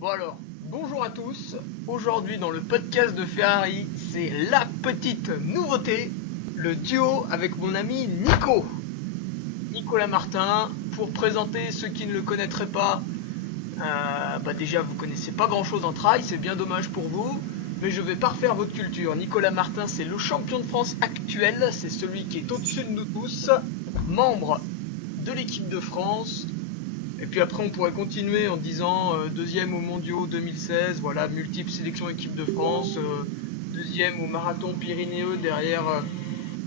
Bon alors, bonjour à tous. Aujourd'hui dans le podcast de Ferrari, c'est la petite nouveauté, le duo avec mon ami Nicolas Martin. Pour présenter ceux qui ne le connaîtraient pas, déjà vous connaissez pas grand chose en trail, c'est bien dommage pour vous, mais je vais pas refaire votre culture. Nicolas Martin, c'est le champion de France actuel, c'est celui qui est au-dessus de nous tous, membre de l'équipe de France. Et puis après on pourrait continuer en disant deuxième aux mondiaux 2016, voilà, multiple sélection équipe de France, deuxième au marathon pyrénéeux derrière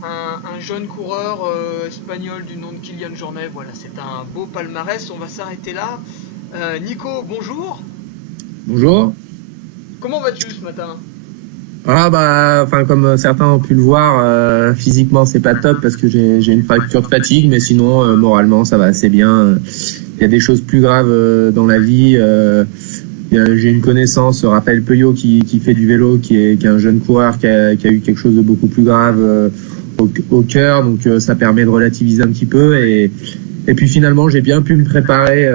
un jeune coureur espagnol du nom de Kylian Jornet. Voilà, c'est un beau palmarès, on va s'arrêter là. Nico, bonjour. Bonjour. Comment vas-tu ce matin ? Comme certains ont pu le voir, physiquement c'est pas top parce que j'ai une fracture de fatigue, mais sinon moralement ça va assez bien. Il y a des choses plus graves dans la vie. J'ai une connaissance, Raphaël Peuillot, qui fait du vélo, qui est un jeune coureur qui a eu quelque chose de beaucoup plus grave au cœur, donc ça permet de relativiser un petit peu. Et puis finalement j'ai bien pu me préparer.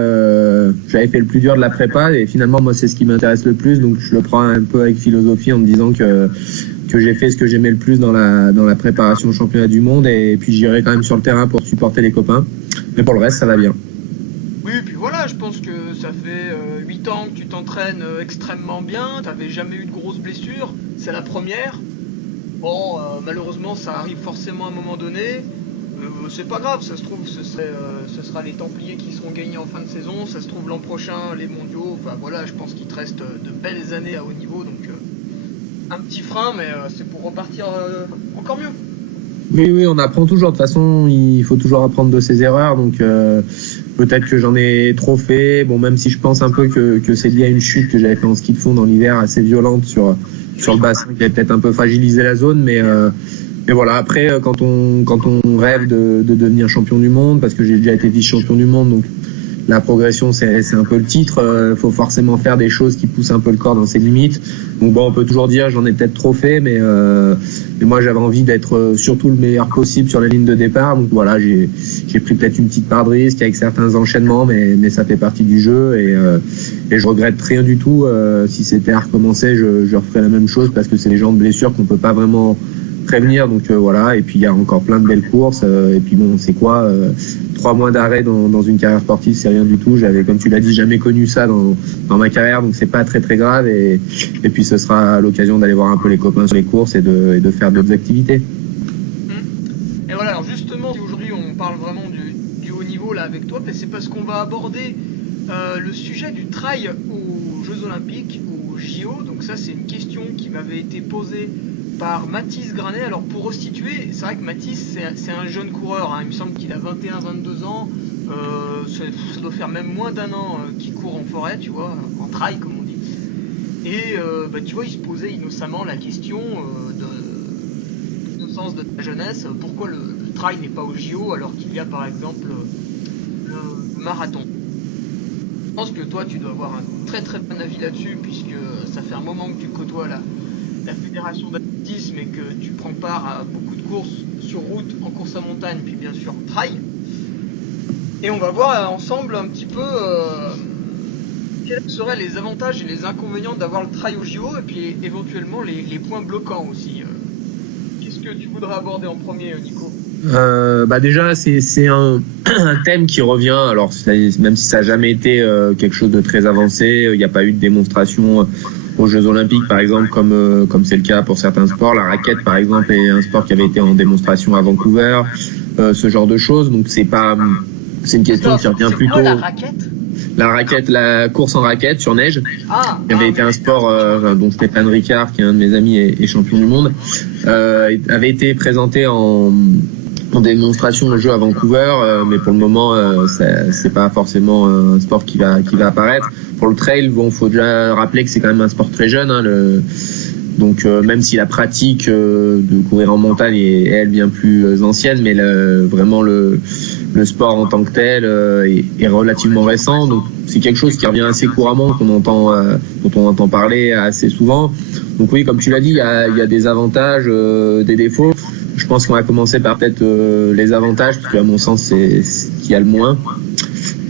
J'avais fait le plus dur de la prépa et finalement moi c'est ce qui m'intéresse le plus, donc je le prends un peu avec philosophie en me disant que j'ai fait ce que j'aimais le plus dans la préparation au championnat du monde, et puis j'irai quand même sur le terrain pour supporter les copains. Mais pour le reste ça va bien. Oui, et puis voilà, je pense que ça fait 8 ans que tu t'entraînes extrêmement bien, t'avais jamais eu de grosses blessures, c'est la première. Bon, malheureusement ça arrive forcément à un moment donné, c'est pas grave, ça se trouve ce sera les Templiers qui seront gagnés en fin de saison, ça se trouve l'an prochain les mondiaux, enfin voilà, je pense qu'il te reste de belles années à haut niveau, donc un petit frein, mais c'est pour repartir encore mieux. Oui, on apprend toujours. De toute façon, il faut toujours apprendre de ses erreurs. Donc, peut-être que j'en ai trop fait. Bon, même si je pense un peu que c'est lié à une chute que j'avais fait en ski de fond dans l'hiver assez violente sur le bassin, qui a peut-être un peu fragilisé la zone. Mais voilà. Après, quand on rêve de devenir champion du monde, parce que j'ai déjà été vice-champion du monde, donc la progression c'est un peu le titre. Faut forcément faire des choses qui poussent un peu le corps dans ses limites. Donc bon, on peut toujours dire j'en ai peut-être trop fait, mais moi j'avais envie d'être surtout le meilleur possible sur la ligne de départ. Donc voilà, j'ai pris peut-être une petite part de risque avec certains enchaînements, mais ça fait partie du jeu, et je regrette rien du tout. Si c'était à recommencer, je referais la même chose, parce que c'est les genres de blessures qu'on peut pas vraiment prévenir. Donc voilà, et puis il y a encore plein de belles courses, et puis bon, c'est quoi 3 mois d'arrêt dans une carrière sportive, c'est rien du tout. J'avais, comme tu l'as dit, jamais connu ça dans ma carrière, donc c'est pas très très grave, et puis ce sera l'occasion d'aller voir un peu les copains sur les courses et de faire d'autres activités. Et voilà, alors justement, si aujourd'hui on parle vraiment du haut niveau là avec toi, c'est parce qu'on va aborder le sujet du trail aux Jeux Olympiques, aux JO. Donc ça, c'est une question qui m'avait été posée par Mathis Granet. Alors pour restituer, c'est vrai que Mathis c'est un jeune coureur, hein. Il me semble qu'il a 21-22 ans, ça doit faire même moins d'un an qu'il court en forêt, tu vois, en trail comme on dit. Et tu vois, il se posait innocemment la question de l'innocence de ta jeunesse, pourquoi le trail n'est pas au JO alors qu'il y a par exemple le marathon. Je pense que toi tu dois avoir un très très bon avis là-dessus, puisque ça fait un moment que tu côtoies la fédération d'athlétisme et que tu prends part à beaucoup de courses sur route, en course à montagne, puis bien sûr en trail. Et on va voir ensemble un petit peu quels seraient les avantages et les inconvénients d'avoir le trail au JO, et puis éventuellement les points bloquants aussi. Qu'est-ce que tu voudrais aborder en premier, Nico ? Déjà c'est un thème qui revient. Alors même si ça n'a jamais été quelque chose de très avancé, il n'y a pas eu de démonstration aux Jeux Olympiques par exemple, comme c'est le cas pour certains sports. La raquette par exemple est un sport qui avait été en démonstration à Vancouver, ce genre de choses. Donc c'est une question qui revient plutôt. La raquette, la course en raquette sur neige, qui avait été un sport dont Stéphane Ricard, qui est un de mes amis et champion du monde, avait été présenté en démonstration de jeu à Vancouver, mais pour le moment c'est pas forcément un sport qui va apparaître. Pour le trail, bon, faut déjà rappeler que c'est quand même un sport très jeune, hein, donc même si la pratique de courir en montagne est elle bien plus ancienne, mais vraiment le sport en tant que tel est relativement récent. Donc c'est quelque chose qui revient assez couramment, dont on entend parler assez souvent. Donc oui, comme tu l'as dit, il y a des avantages, des défauts. Je pense qu'on va commencer par peut-être les avantages, parce qu'à mon sens c'est ce qu'il y a le moins.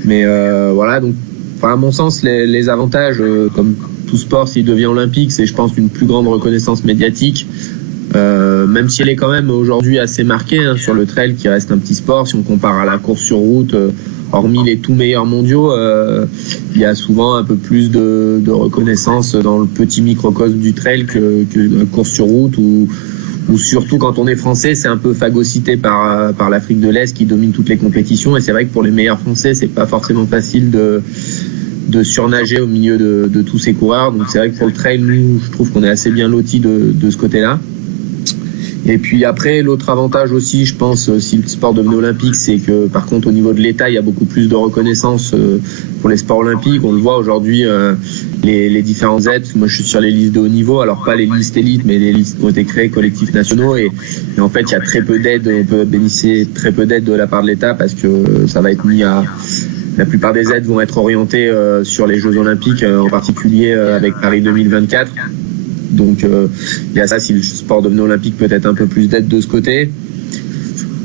Mais voilà, donc enfin à mon sens, les avantages, comme tout sport, s'il devient olympique, c'est, je pense, une plus grande reconnaissance médiatique. Même si elle est quand même aujourd'hui assez marquée sur le trail, qui reste un petit sport. Si on compare à la course sur route, hormis les tout meilleurs mondiaux, il y a souvent un peu plus de reconnaissance dans le petit microcosme du trail que la course sur route, ou surtout quand on est français, c'est un peu phagocyté par l'Afrique de l'Est qui domine toutes les compétitions. Et c'est vrai que pour les meilleurs français, c'est pas forcément facile de surnager au milieu de tous ces coureurs. Donc c'est vrai que pour le trail, nous, je trouve qu'on est assez bien lotis de ce côté-là. Et puis après, l'autre avantage aussi, je pense, si le sport devenait olympique, c'est que par contre au niveau de l'État, il y a beaucoup plus de reconnaissance pour les sports olympiques. On le voit aujourd'hui, les différentes aides. Moi, je suis sur les listes de haut niveau, alors pas les listes élites, mais les listes qui ont été créées, collectifs nationaux. Et en fait, il y a très peu d'aides. On peut bénéficier très peu d'aides de la part de l'État, parce que ça va être mis à... La plupart des aides vont être orientées sur les Jeux olympiques, en particulier avec Paris 2024. Donc il y a ça, si le sport devenait olympique, peut-être un peu plus d'aide de ce côté.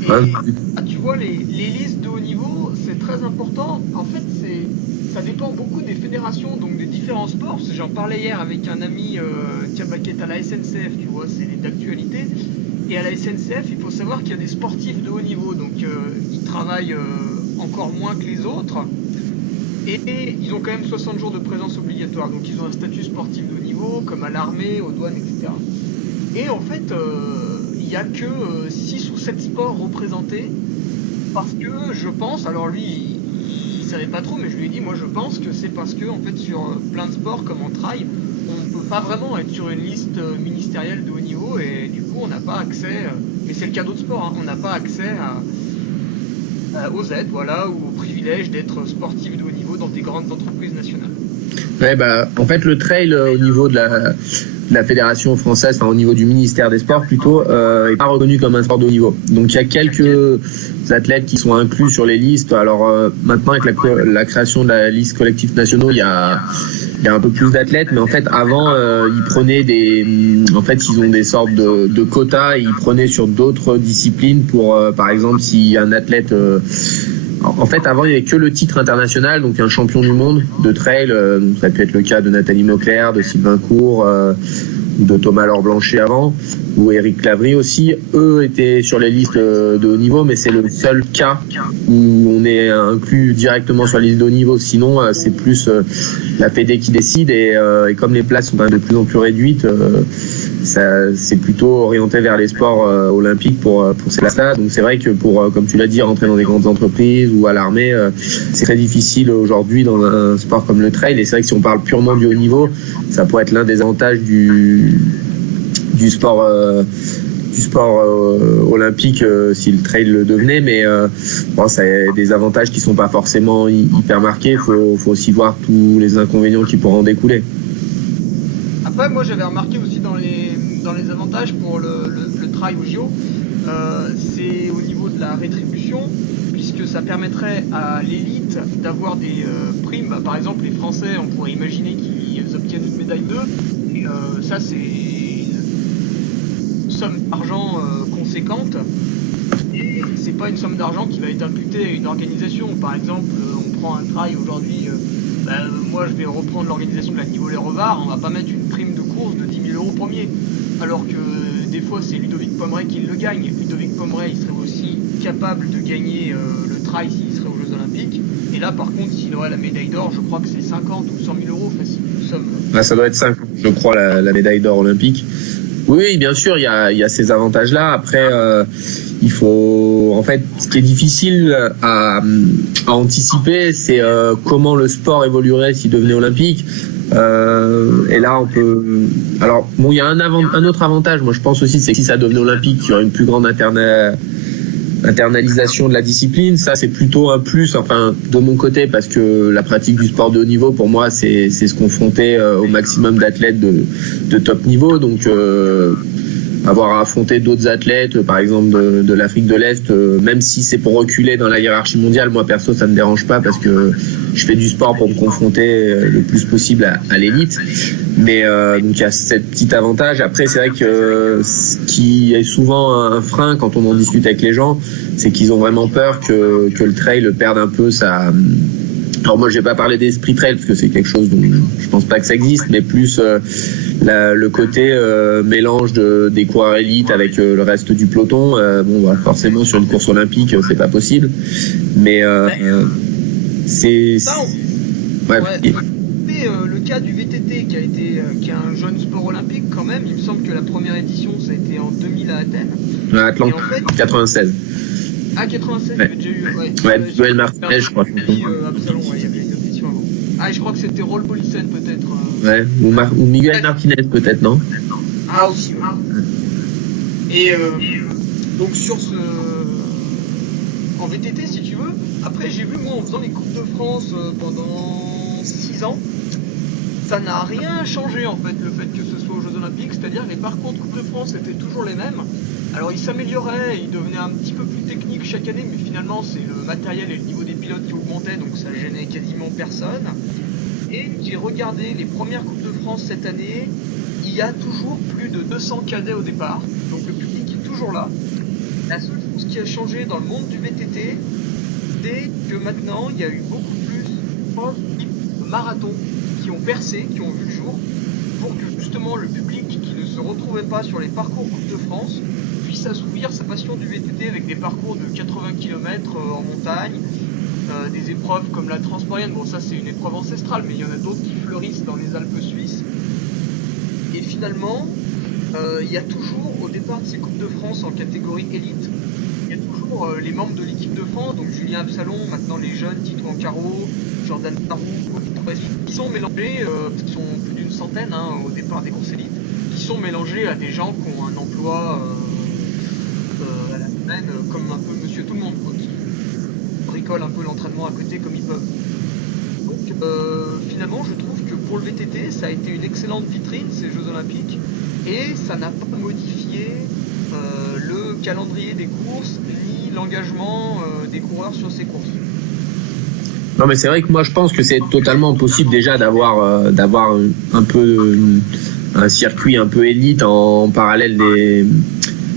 Tu vois, les listes de haut niveau, c'est très important. En fait, ça dépend beaucoup des fédérations, donc des différents sports. J'en parlais hier avec un ami qui est à la SNCF, tu vois, c'est d'actualité. Et à la SNCF, il faut savoir qu'il y a des sportifs de haut niveau, donc ils travaillent encore moins que les autres. Et ils ont quand même 60 jours de présence obligatoire, donc ils ont un statut sportif de haut niveau, comme à l'armée, aux douanes, etc. Et en fait, il n'y a que 6 ou 7 sports représentés, parce que je pense, alors lui, il ne savait pas trop, mais je lui ai dit, moi je pense que c'est parce que, en fait, sur plein de sports, comme en trail, on ne peut pas vraiment être sur une liste ministérielle de haut niveau, et du coup, on n'a pas accès, mais c'est le cas d'autres sports, on n'a pas accès aux aides, voilà, ou au privilège d'être sportif de haut niveau dans des grandes entreprises nationales. Ouais, en fait, le trail au niveau de la fédération française, enfin au niveau du ministère des Sports plutôt, est pas reconnu comme un sport de haut niveau. Donc il y a quelques athlètes qui sont inclus sur les listes. Alors maintenant, avec la création de la liste collectifs nationaux, il y a un peu plus d'athlètes, mais en fait avant ils prenaient ils ont des sortes de quotas, et ils prenaient sur d'autres disciplines pour par exemple, si un athlète en fait, avant, il n'y avait que le titre international, donc un champion du monde de trail. Donc ça peut être le cas de Nathalie Mauclair, de Sylvain Court, de Thomas Laure-Blanchet avant, ou Éric Clavry aussi. Eux étaient sur les listes de haut niveau, mais c'est le seul cas où on est inclus directement sur la liste de haut niveau. Sinon, c'est plus la Fédé qui décide, et comme les places sont de plus en plus réduites, c'est plutôt orienté vers les sports olympiques pour ces places-là. Donc c'est vrai que comme tu l'as dit, rentrer dans des grandes entreprises ou à l'armée, c'est très difficile aujourd'hui dans un sport comme le trail. Et c'est vrai que si on parle purement du haut niveau, ça pourrait être l'un des avantages du sport olympique si le trail le devenait, mais ça a des avantages qui sont pas forcément hyper marqués. Faut aussi voir tous les inconvénients qui pourraient en découler. Après, moi j'avais remarqué aussi dans les avantages pour le trail au JO, c'est au niveau de la rétribution, puisque ça permettrait à l'élite d'avoir des primes. Par exemple, les Français, on pourrait imaginer qu'ils obtiennent une médaille d'eux, et ça c'est une somme d'argent conséquente, et c'est pas une somme d'argent qui va être imputée à une organisation. Par exemple, on prend un trail aujourd'hui, moi je vais reprendre l'organisation de la Nivolaire-Revard, on va pas mettre une prime de course de 10 000 € premier, alors que des fois c'est Ludovic Pomeray qui le gagne. Ludovic Pomeray, il serait aussi capable de gagner le trail s'il serait aux Jeux Olympiques, et là par contre s'il aurait la médaille d'or, je crois que c'est 50 ou 100 000 € facile, une somme. Ça doit être 50, je crois, la médaille d'or olympique. Oui, bien sûr, il y a ces avantages-là. Après, il faut, en fait, ce qui est difficile à anticiper, c'est comment le sport évoluerait s'il devenait olympique. Et là, on peut. Alors, bon, il y a un autre avantage. Moi, je pense aussi, c'est que si ça devenait olympique, il y aurait une plus grande internalisation de la discipline. Ça, c'est plutôt un plus, enfin, de mon côté, parce que la pratique du sport de haut niveau, pour moi, c'est se confronter au maximum d'athlètes de top niveau. Donc avoir à affronter d'autres athlètes, par exemple de l'Afrique de l'Est, même si c'est pour reculer dans la hiérarchie mondiale, moi perso ça me dérange pas, parce que je fais du sport pour me confronter le plus possible à l'élite. Mais donc il y a ce petit avantage. Après, c'est vrai que ce qui est souvent un frein quand on en discute avec les gens, c'est qu'ils ont vraiment peur que le trail perde un peu Alors moi, j'ai pas parlé des sprint trail parce que c'est quelque chose dont je pense pas que ça existe, mais plus le côté mélange des coureurs élites avec le reste du peloton. Forcément sur une course olympique, c'est pas possible, mais c'est ça. Le cas du VTT qui est un jeune sport olympique quand même. Il me semble que la première édition ça a été en 2000 à Athènes. À Atlanta, 96. Ah, 96, ouais. il y avait déjà eu. Joël Martinez, je crois. Absalon, il y avait une édition avant. Je crois que c'était Rolf Poulsen peut-être. Ouais, ou Miguel Martinez peut-être, non? Ah, aussi, ouais. Et donc sur en VTT, si tu veux, après j'ai vu, moi, en faisant les Coupes de France pendant 6 ans, ça n'a rien changé en fait, le fait que ce soit aux Jeux Olympiques, c'est-à-dire les parcours de Coupe de France étaient toujours les mêmes. Alors ils s'amélioraient, ils devenaient un petit peu plus techniques chaque année, mais finalement c'est le matériel et le niveau des pilotes qui augmentaient, donc ça gênait quasiment personne. Et j'ai regardé les premières Coupes de France cette année, il y a toujours plus de 200 cadets au départ, donc le public est toujours là. La seule chose qui a changé dans le monde du VTT, c'est que maintenant il y a eu beaucoup plus de marathons qui ont percé, qui ont vu le jour, pour que justement le public qui ne se retrouvait pas sur les parcours Coupe de France puisse assouvir sa passion du VTT avec des parcours de 80 km en montagne, des épreuves comme la Transpyrénéenne. Bon, ça c'est une épreuve ancestrale, mais il y en a d'autres qui fleurissent dans les Alpes suisses. Et finalement, il y a toujours, au départ de ces Coupes de France en catégorie élite, il y a toujours les membres de l'équipe de France, donc Julien Absalon, maintenant les jeunes, Tito Ancaro, Jordan Tarou, qui sont mélangés, qui sont plus d'une centaine au départ des courses élites, qui sont mélangés à des gens qui ont un emploi à la semaine, comme un peu Monsieur Tout le Monde, quoi, qui bricolent un peu l'entraînement à côté comme ils peuvent. Donc finalement, je trouve que pour le VTT, ça a été une excellente vitrine, ces Jeux Olympiques, et ça n'a pas modifié le calendrier des courses, ni l'engagement des coureurs sur ces courses. Non, mais c'est vrai que moi je pense que c'est totalement possible déjà d'avoir un peu un circuit un peu élite en parallèle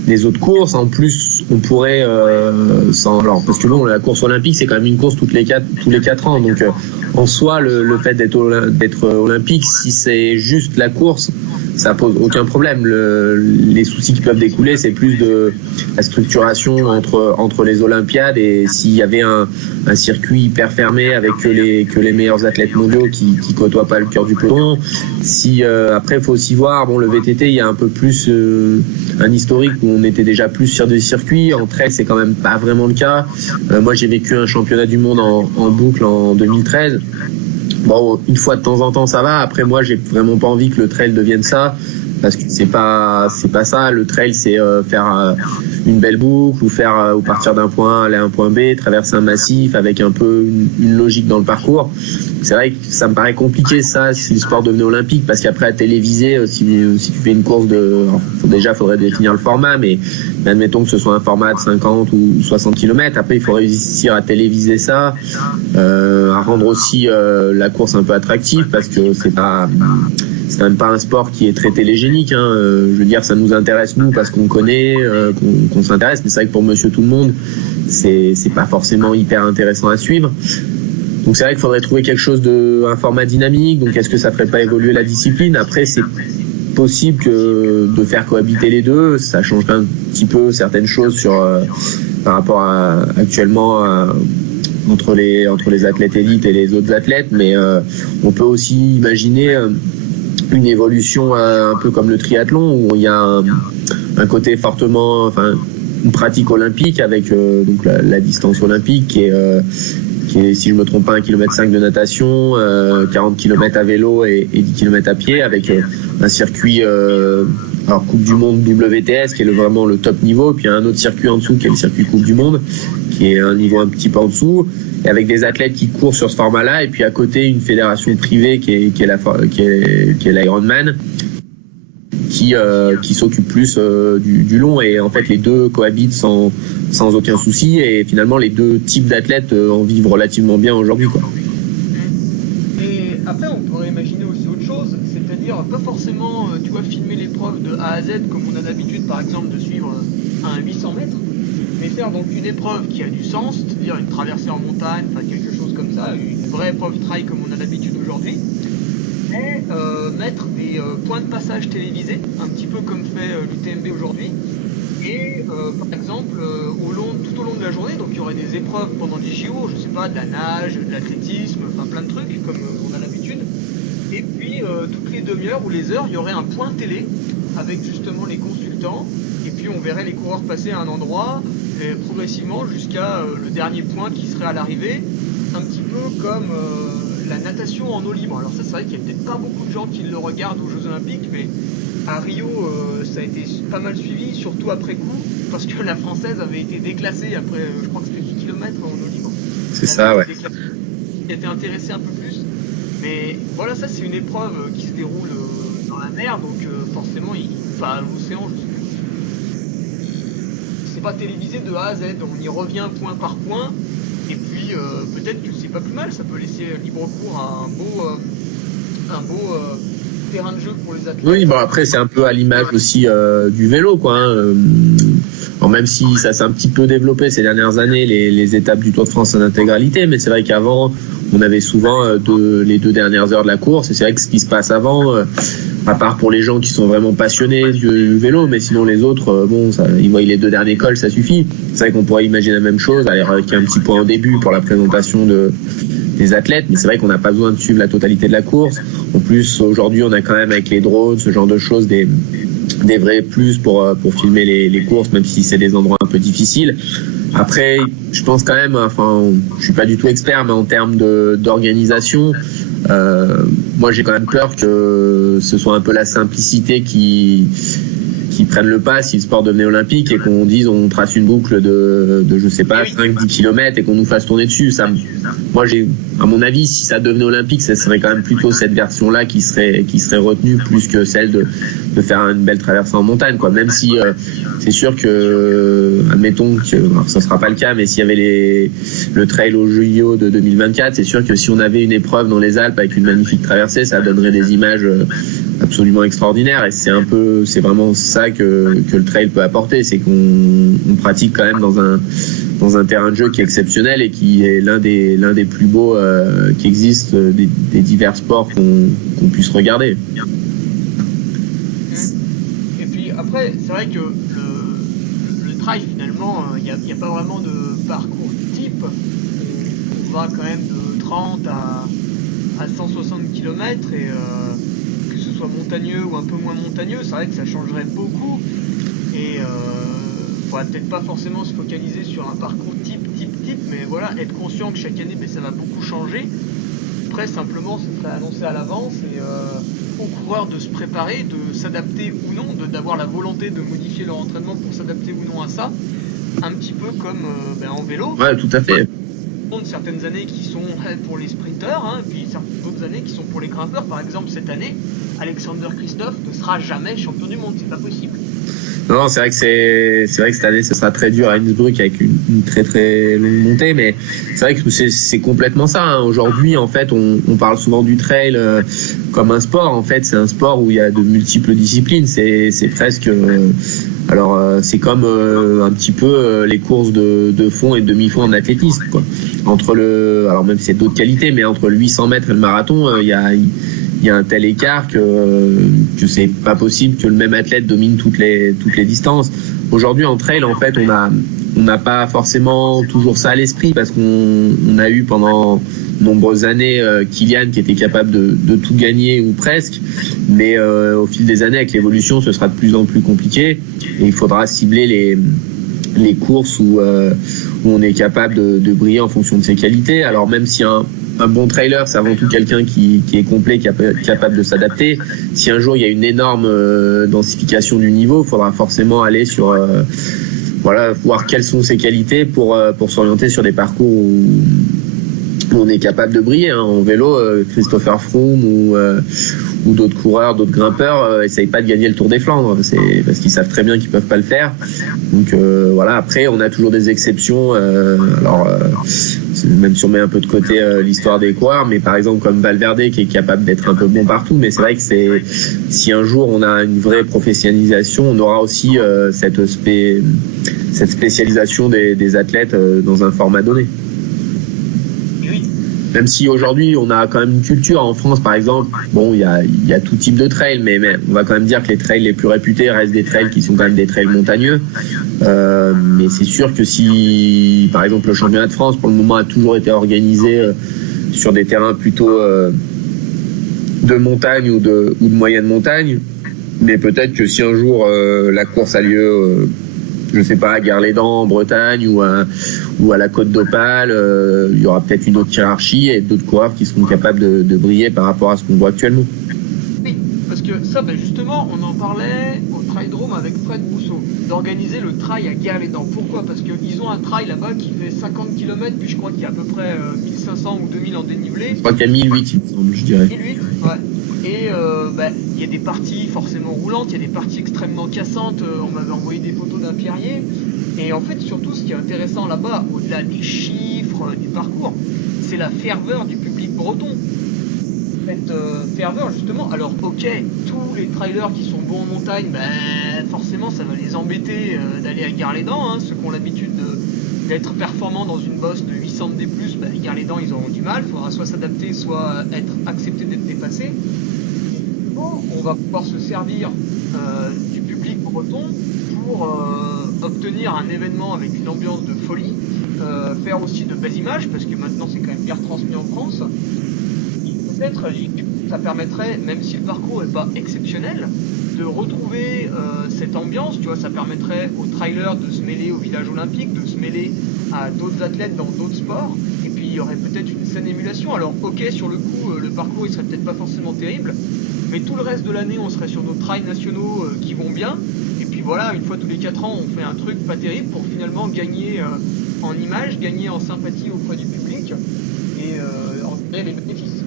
des autres courses. En plus, on pourrait parce que bon, la course olympique c'est quand même une course tous les 4 ans, donc en soi le fait d'être olympique, si c'est juste la course, ça pose aucun problème. Les soucis qui peuvent découler, c'est plus de la structuration entre les Olympiades, et s'il y avait un circuit hyper fermé avec que les meilleurs athlètes mondiaux qui côtoient pas le cœur du peloton. Après, faut aussi voir, bon, le VTT, il y a un peu plus un historique où on était déjà plus sur des circuits. En trail, c'est quand même pas vraiment le cas. Moi, j'ai vécu un championnat du monde en boucle en 2013. Bon, une fois de temps en temps ça va. Après, moi j'ai vraiment pas envie que le trail devienne ça, parce que c'est pas ça. Le trail, c'est faire une belle boucle, ou partir d'un point A aller à un point B, traverser un massif avec un peu une logique dans le parcours. C'est vrai que ça me paraît compliqué ça si le sport devenait olympique, parce qu'après à téléviser, si tu fais une course faudrait définir le format, mais admettons que ce soit un format de 50 ou 60 km. Après, il faut réussir à téléviser ça, à rendre aussi la course un peu attractive, parce que c'est quand même pas un sport qui est très télégénique, je veux dire, ça nous intéresse nous parce qu'on connaît, qu'on s'intéresse, mais c'est vrai que pour Monsieur Tout le Monde, c'est pas forcément hyper intéressant à suivre. Donc c'est vrai qu'il faudrait trouver quelque chose un format dynamique. Donc est-ce que ça ferait pas évoluer la discipline? Après, c'est possible que de faire cohabiter les deux, ça changerait un petit peu certaines choses par rapport à actuellement entre les athlètes élites et les autres athlètes, mais on peut aussi imaginer une évolution un peu comme le triathlon, où il y a un côté fortement, une pratique olympique avec donc la distance olympique qui est, si je me trompe pas, 1,5 km de natation, 40 km à vélo et 10 km à pied, avec un circuit Coupe du Monde WTS qui est vraiment le top niveau, et puis un autre circuit en dessous qui est le circuit Coupe du Monde, qui est un niveau un petit peu en dessous, et avec des athlètes qui courent sur ce format-là, et puis à côté une fédération privée qui est l'Ironman, qui s'occupe plus du long, et en fait les deux cohabitent sans aucun souci, et finalement les deux types d'athlètes en vivent relativement bien aujourd'hui, quoi. Et après on pourrait imaginer aussi autre chose, c'est-à-dire pas forcément filmer l'épreuve de A à Z comme on a d'habitude, par exemple de suivre un 800 mètres, mais faire donc une épreuve qui a du sens, c'est-à-dire une traversée en montagne, enfin quelque chose comme ça, une vraie épreuve trail comme on a l'habitude aujourd'hui, et mettre des points de passage télévisés, un petit peu comme fait l'UTMB aujourd'hui, et par exemple tout au long de la journée, donc il y aurait des épreuves pendant les JO, je sais pas, de la nage, de l'athlétisme, enfin plein de trucs comme on a l'habitude, et puis toutes les demi-heures ou les heures, il y aurait un point télé avec justement les consultants, et puis on verrait les coureurs passer à un endroit, et progressivement jusqu'à le dernier point qui serait à l'arrivée, un petit peu comme la natation en eau libre. Alors ça, c'est vrai qu'il n'y a peut-être pas beaucoup de gens qui le regardent aux Jeux Olympiques, mais à Rio, ça a été pas mal suivi, surtout après coup, parce que la Française avait été déclassée après, je crois que c'était 10 km en eau libre. C'est ça, ouais. Elle était intéressée un peu plus. Mais voilà, ça c'est une épreuve qui se déroule dans la mer, donc forcément, enfin, l'océan, je sais plus. C'est pas télévisé de A à Z, on y revient point par point. Et puis peut-être que c'est pas plus mal, ça peut laisser libre cours à un beau terrain de jeu pour les athlètes. Oui, bon après c'est un peu à l'image aussi du vélo, quoi. Alors, même si ça s'est un petit peu développé ces dernières années, les étapes du Tour de France en intégralité, mais c'est vrai qu'avant on avait souvent les 2 dernières heures de la course, et c'est vrai que ce qui se passe avant, à part pour les gens qui sont vraiment passionnés du vélo, mais sinon les autres, ils voient les 2 derniers cols, ça suffit. C'est vrai qu'on pourrait imaginer la même chose, avec un petit point au début pour la présentation des athlètes, mais c'est vrai qu'on n'a pas besoin de suivre la totalité de la course. En plus, aujourd'hui, on a quand même avec les drones, ce genre de choses, des vrais plus pour filmer les courses, même si c'est des endroits un peu difficiles. Après, je pense quand même, je suis pas du tout expert, mais en termes d'organisation, moi j'ai quand même peur que ce soit un peu la simplicité qui prenne le pas si le sport devenait olympique et qu'on dise on trace une boucle de je sais pas 5-10 km et qu'on nous fasse tourner dessus. Moi à mon avis, si ça devenait olympique, ça serait quand même plutôt cette version là qui serait retenue plus que celle de faire une belle traversée en montagne, quoi. Même si c'est sûr que admettons que ça sera pas le cas, mais s'il y avait le trail au JO de 2024, c'est sûr que si on avait une épreuve dans les Alpes avec une magnifique traversée, ça donnerait des images absolument extraordinaires, et c'est vraiment ça que le trail peut apporter, c'est qu'on pratique quand même dans un terrain de jeu qui est exceptionnel et qui est l'un des plus beaux qui existent des divers sports qu'on puisse regarder. Et puis après, c'est vrai que le trail finalement, il n'y a pas vraiment de parcours type. On va quand même de 30 à 160 km, et que ce soit montagneux ou un peu moins montagneux, c'est vrai que ça changerait beaucoup, et faudrait peut-être pas forcément se focaliser sur un parcours type, mais voilà, être conscient que chaque année ça va beaucoup changer. Après, simplement, ce serait annoncé à l'avance, et aux coureurs de se préparer, de s'adapter ou non, d'avoir la volonté de modifier leur entraînement pour s'adapter ou non à ça, un petit peu comme en vélo. Ouais, tout à fait. Certaines années qui sont pour les sprinteurs, et puis d'autres années qui sont pour les grimpeurs. Par exemple, cette année, Alexander Kristoff ne sera jamais champion du monde, c'est pas possible. Non, c'est vrai que cette année ce sera très dur à Innsbruck avec une très très longue montée, mais c'est vrai que c'est complètement ça. Aujourd'hui, en fait, on parle souvent du trail comme un sport. En fait, c'est un sport où il y a de multiples disciplines. C'est presque c'est comme un petit peu les courses de fond et de demi-fond en athlétisme, quoi. Alors même si c'est d'autres qualités, mais entre le 800 mètres et le marathon, il y a un tel écart que c'est pas possible que le même athlète domine toutes les distances. Aujourd'hui, en trail, en fait, on n'a pas forcément toujours ça à l'esprit, parce qu'on a eu pendant de nombreuses années Kilian qui était capable de tout gagner ou presque, mais au fil des années, avec l'évolution, ce sera de plus en plus compliqué, et il faudra cibler les courses où on est capable de briller en fonction de ses qualités. Alors même si un bon trailer, c'est avant tout quelqu'un qui est complet, qui est capable de s'adapter. Si un jour il y a une énorme densification du niveau, il faudra forcément aller sur voir quelles sont ses qualités pour s'orienter sur des parcours on est capable de briller. En vélo, Christopher Froome ou d'autres coureurs, d'autres grimpeurs essayent pas de gagner le Tour des Flandres. C'est parce qu'ils savent très bien qu'ils peuvent pas le faire. Donc voilà. Après, on a toujours des exceptions. Même si on met un peu de côté l'histoire des coureurs, mais par exemple comme Valverde qui est capable d'être un peu bon partout. Mais c'est vrai que si un jour on a une vraie professionnalisation, on aura aussi cette spécialisation des athlètes dans un format donné. Même si aujourd'hui on a quand même une culture en France, par exemple, bon, il y a tout type de trails, mais on va quand même dire que les trails les plus réputés restent des trails qui sont quand même des trails montagneux. Mais c'est sûr que si, par exemple, le championnat de France pour le moment a toujours été organisé sur des terrains plutôt de montagne ou de moyenne montagne, mais peut-être que si un jour la course a lieu je sais pas, à Gare-les-Dents en Bretagne ou à la Côte d'Opale, il y aura peut-être une autre hiérarchie et d'autres coureurs qui seront capables de briller par rapport à ce qu'on voit actuellement. Oui, parce que ça, justement, on en parlait au Trail Drome avec Fred Bousseau, d'organiser le trail à Gare-les-Dents. Pourquoi ? Parce qu'ils ont un trail là-bas qui fait 50 km, puis je crois qu'il y a à peu près 1500 ou 2000 en dénivelé. Je crois qu'il y a 1008, il me semble, je dirais. 1008, ouais. Et il y a des parties forcément roulantes, il y a des parties extrêmement cassantes. On m'avait envoyé des photos d'un pierrier. Et en fait, surtout, ce qui est intéressant là-bas, au-delà des chiffres, du parcours, c'est la ferveur du public breton. Cette ferveur, justement, alors ok, tous les trailers qui sont bons en montagne, forcément, ça va les embêter d'aller à Gare-les-Dents. Ceux qui ont l'habitude d'être performants dans une bosse de 800 D+, Gare-les-Dents, ils auront du mal. Il faudra soit s'adapter, soit être accepté d'être dépassé. On va pouvoir se servir du public breton pour obtenir un événement avec une ambiance de folie, faire aussi de belles images, parce que maintenant c'est quand même bien retransmis en France. Peut-être ça permettrait, même si le parcours n'est pas exceptionnel, de retrouver cette ambiance, tu vois, ça permettrait aux trailers de se mêler au village olympique, de se mêler à d'autres athlètes dans d'autres sports, et puis il y aurait peut-être une saine émulation. Alors ok, sur le coup, le parcours il serait peut-être pas forcément terrible, mais tout le reste de l'année on serait sur nos trails nationaux qui vont bien, et puis voilà, une fois tous les 4 ans on fait un truc pas terrible pour finalement gagner en image, gagner en sympathie auprès du public, et en tirer les bénéfices.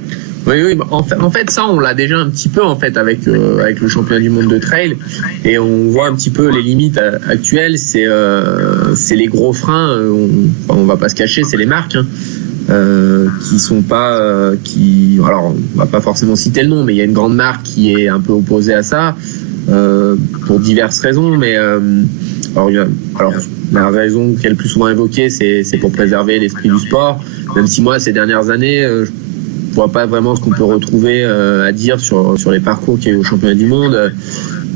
Oui, en fait, ça, on l'a déjà un petit peu, en fait, avec le championnat du monde de trail. Et on voit un petit peu les limites actuelles. C'est les gros freins, on va pas se cacher, c'est les marques, qui sont pas, alors, on va pas forcément citer le nom, mais il y a une grande marque qui est un peu opposée à ça, pour diverses raisons, mais, alors, la raison qui est le plus souvent évoquée, c'est pour préserver l'esprit du sport. Même si moi, ces dernières années, je vois pas vraiment ce qu'on peut retrouver à dire sur les parcours qu'il y a eu au championnat du monde.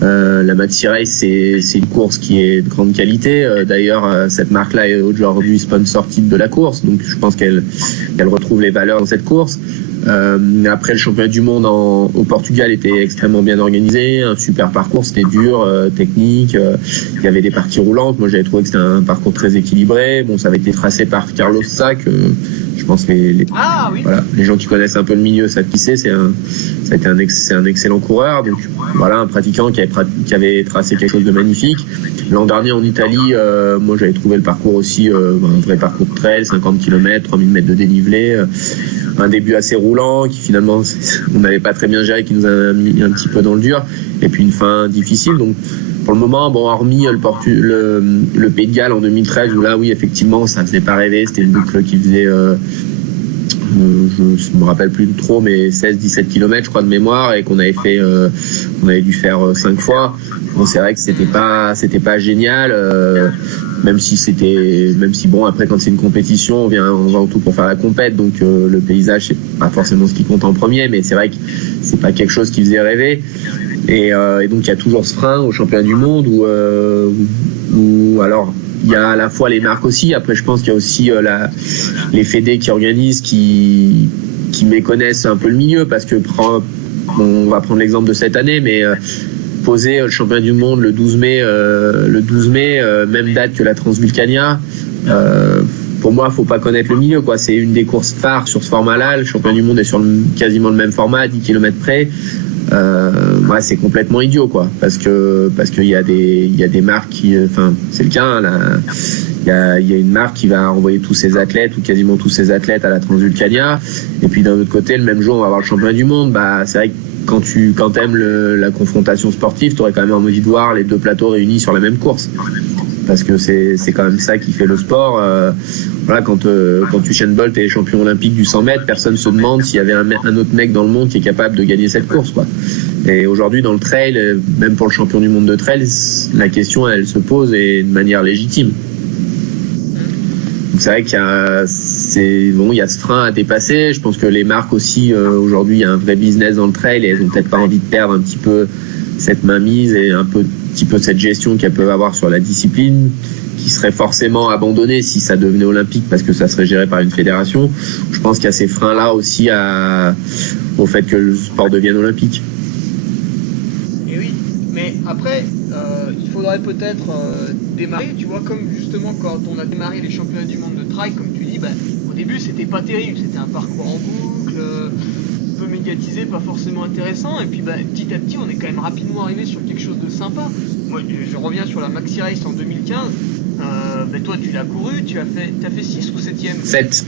La Maxi Race, c'est une course qui est de grande qualité. D'ailleurs, cette marque-là est aujourd'hui sponsor titre de la course, donc je pense qu'elle retrouve les valeurs dans cette course. Après, le championnat du monde au Portugal était extrêmement bien organisé, un super parcours, c'était dur, technique, il y avait des parties roulantes. Moi, j'avais trouvé que c'était un parcours très équilibré. Bon, ça avait été tracé par Carlos Sack. Je pense que les gens qui connaissent un peu le milieu savent qui c'est. C'est un excellent coureur. Donc voilà, un pratiquant qui avait tracé quelque chose de magnifique. L'an dernier en Italie, moi j'avais trouvé le parcours aussi un vrai parcours de trail, 50 km, 3000 mètres de dénivelé, un début assez roulant qui finalement on n'avait pas très bien géré, qui nous a mis un petit peu dans le dur, et puis une fin difficile. Donc pour le moment, hormis le Pays de Galles en 2013, où là, oui, effectivement, ça faisait pas rêver. C'était une boucle qui faisait, je me rappelle plus trop, mais 16-17 km, je crois, de mémoire, et qu'on avait dû faire 5 fois. Bon, c'est vrai que c'était pas génial, même si après, quand c'est une compétition, on va en tout pour faire la compète, donc le paysage, c'est pas forcément ce qui compte en premier, mais c'est vrai que c'est pas quelque chose qui faisait rêver. Et donc il y a toujours ce frein au championnat du monde où alors il y a à la fois les marques aussi. Après, je pense qu'il y a aussi les fédés qui organisent, qui méconnaissent un peu le milieu, parce que on va prendre l'exemple de cette année, mais poser le championnat du monde le 12 mai, même date que la Transvulcania. pour moi, faut pas connaître le milieu, quoi. C'est une des courses phares sur ce format-là. Le championnat du monde est sur quasiment le même format, à 10 km près. Ouais, c'est complètement idiot, quoi. Parce qu'il y a des marques qui, enfin, c'est le cas, hein, là. Il y a une marque qui va envoyer tous ses athlètes ou quasiment tous ses athlètes à la Transvulcania. Et puis d'un autre côté, le même jour, on va avoir le championnat du monde. Bah, c'est vrai que quand t'aimes la confrontation sportive, t'aurais quand même envie de voir les deux plateaux réunis sur la même course. Parce que c'est quand même ça qui fait le sport. Voilà, quand Usain Bolt est champion olympique du 100 mètres, personne se demande s'il y avait un autre mec dans le monde qui est capable de gagner cette course, quoi. Et aujourd'hui, dans le trail, même pour le champion du monde de trail, la question, elle se pose et de manière légitime. Donc c'est vrai qu'il y a ce frein à dépasser. Je pense que les marques aussi, aujourd'hui, il y a un vrai business dans le trail et elles ont peut-être pas envie de perdre un petit peu cette mainmise et un petit peu cette gestion qu'elles peuvent avoir sur la discipline, qui serait forcément abandonnée si ça devenait olympique parce que ça serait géré par une fédération. Je pense qu'il y a ces freins-là aussi au fait que le sport devienne olympique. Et oui, mais après, il faudrait peut-être démarrer, tu vois, comme justement quand on a démarré les championnats du monde de trail, comme tu dis, au début c'était pas terrible, c'était un parcours en boucle, peu médiatisé, pas forcément intéressant, et puis petit à petit on est quand même rapidement arrivé sur quelque chose de sympa. Moi je reviens sur la Maxi Race en 2015, toi tu l'as couru, t'as fait 6 ou 7e 7.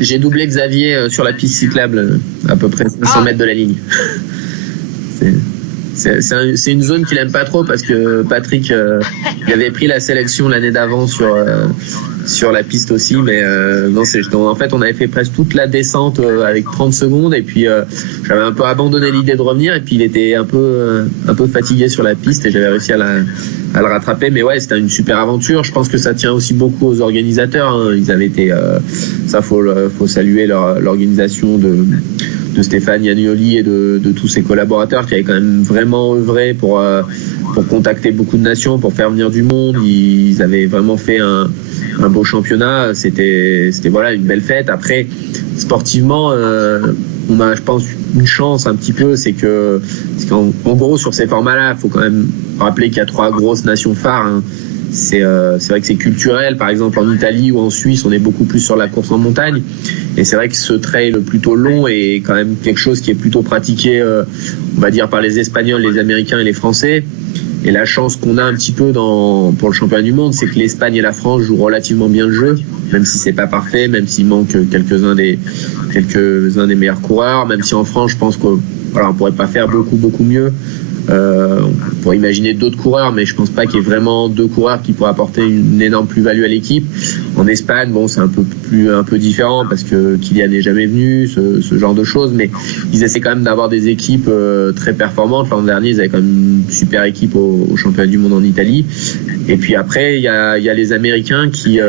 J'ai doublé Xavier sur la piste cyclable à peu près 500 mètres de la ligne. C'est une zone qu'il aime pas trop parce que Patrick il avait pris la sélection l'année d'avant sur la piste aussi, mais non, en fait on avait fait presque toute la descente avec 30 secondes et puis j'avais un peu abandonné l'idée de revenir et puis il était un peu fatigué sur la piste et j'avais réussi à le rattraper. Mais ouais, c'était une super aventure. Je pense que ça tient aussi beaucoup aux organisateurs, hein. Ils avaient été ça faut saluer l'organisation de Stéphane Ianioli et de tous ses collaborateurs qui avaient quand même vraiment œuvré pour contacter beaucoup de nations, pour faire venir du monde. Ils avaient vraiment fait un beau championnat. C'était voilà, une belle fête. Après, sportivement, on a, je pense, une chance un petit peu, c'est qu'en gros, sur ces formats-là, il faut quand même rappeler qu'il y a 3 grosses nations phares, hein. C'est vrai que c'est culturel. Par exemple, en Italie ou en Suisse, on est beaucoup plus sur la course en montagne. Et c'est vrai que ce trail plutôt long est quand même quelque chose qui est plutôt pratiqué, on va dire, par les Espagnols, les Américains et les Français. Et la chance qu'on a un petit peu pour le championnat du monde, c'est que l'Espagne et la France jouent relativement bien le jeu, même si c'est pas parfait, même s'il manque quelques-uns des meilleurs coureurs, même si en France, je pense qu'on pourrait pas faire beaucoup mieux. On pourrait imaginer d'autres coureurs, mais je pense pas qu'il y ait vraiment 2 coureurs qui pourraient apporter une énorme plus-value à l'équipe. En Espagne, bon, c'est un peu différent parce que Kylian n'est jamais venu, ce genre de choses, mais ils essaient quand même d'avoir des équipes très performantes. L'an dernier, ils avaient quand même une super équipe au championnat du monde en Italie. Et puis après, il y a les Américains qui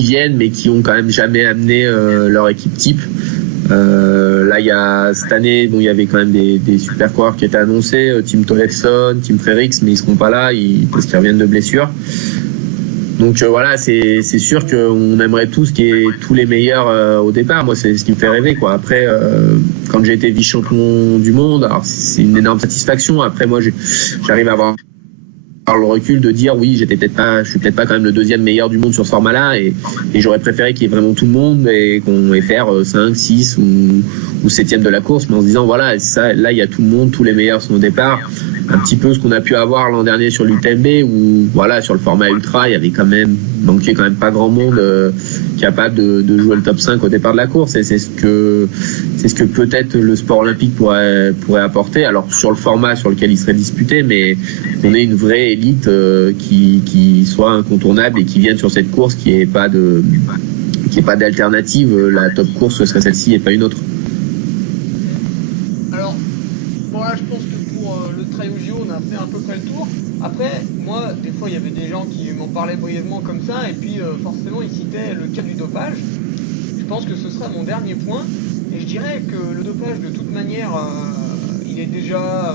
viennent, mais qui ont quand même jamais amené leur équipe type. Là, cette année, bon, il y avait quand même des super coureurs qui étaient annoncés, Tim Tollefson, Tim Frerichs, mais ils seront pas là parce qu'ils reviennent de blessures. Donc voilà, c'est sûr qu'on aimerait tous qu'il y ait tous les meilleurs au départ. Moi, c'est ce qui me fait rêver, quoi. Après, quand j'ai été vice-champion du monde, alors c'est une énorme satisfaction. Après, moi, j'arrive à avoir le recul de dire oui, je suis peut-être pas quand même le 2e meilleur du monde sur ce format-là et j'aurais préféré qu'il y ait vraiment tout le monde et qu'on ait faire 5, 6 ou 7e de la course, mais en se disant voilà, ça, là il y a tout le monde, tous les meilleurs sont au départ. Un petit peu ce qu'on a pu avoir l'an dernier sur l'UTMB où voilà, sur le format ultra, il y avait manquait quand même pas grand monde capable de jouer le top 5 au départ de la course et c'est ce que peut-être le sport olympique pourrait apporter. Alors sur le format sur lequel il serait disputé, mais on ait une vraie élite qui soit incontournable et qui vienne sur cette course, qui ait pas d'alternative. La top course, ce serait celle-ci et pas une autre. Alors, voilà, je pense que pour le trail au JO, on a fait à peu près le tour. Après, moi, des fois, il y avait des gens qui m'en parlaient brièvement comme ça, et puis forcément, ils citaient le cas du dopage. Je pense que ce sera mon dernier point, et je dirais que le dopage, de toute manière, il est déjà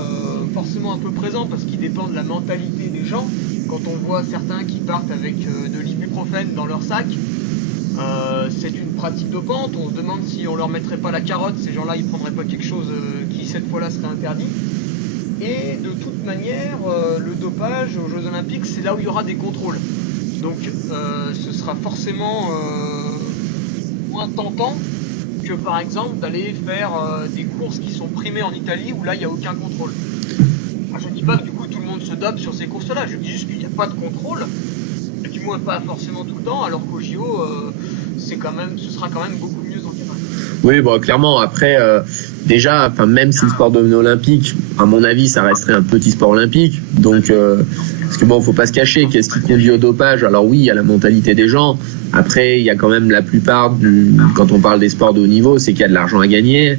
forcément un peu présent parce qu'il dépend de la mentalité des gens. Quand on voit certains qui partent avec de l'ibuprofène dans leur sac, c'est une pratique dopante. On se demande si on leur mettrait pas la carotte, ces gens-là ils prendraient pas quelque chose qui cette fois-là serait interdit. Et de toute manière, le dopage aux Jeux Olympiques, c'est là où il y aura des contrôles. Donc ce sera forcément moins tentant que par exemple d'aller faire des courses qui sont primées en Italie où là il n'y a aucun contrôle. Enfin, je ne dis pas que du coup tout le monde se dope sur ces courses-là, je dis juste qu'il n'y a pas de contrôle, du moins pas forcément tout le temps, alors qu'au JO ce sera quand même beaucoup mieux encadré. Oui, bon, clairement. Après, déjà, enfin, même si le sport devenait olympique, à mon avis, ça resterait un petit sport olympique. Donc, parce que bon, faut pas se cacher. Qu'est-ce qui conduit au dopage? Alors oui, il y a la mentalité des gens. Après, il y a quand même la plupart quand on parle des sports de haut niveau, c'est qu'il y a de l'argent à gagner.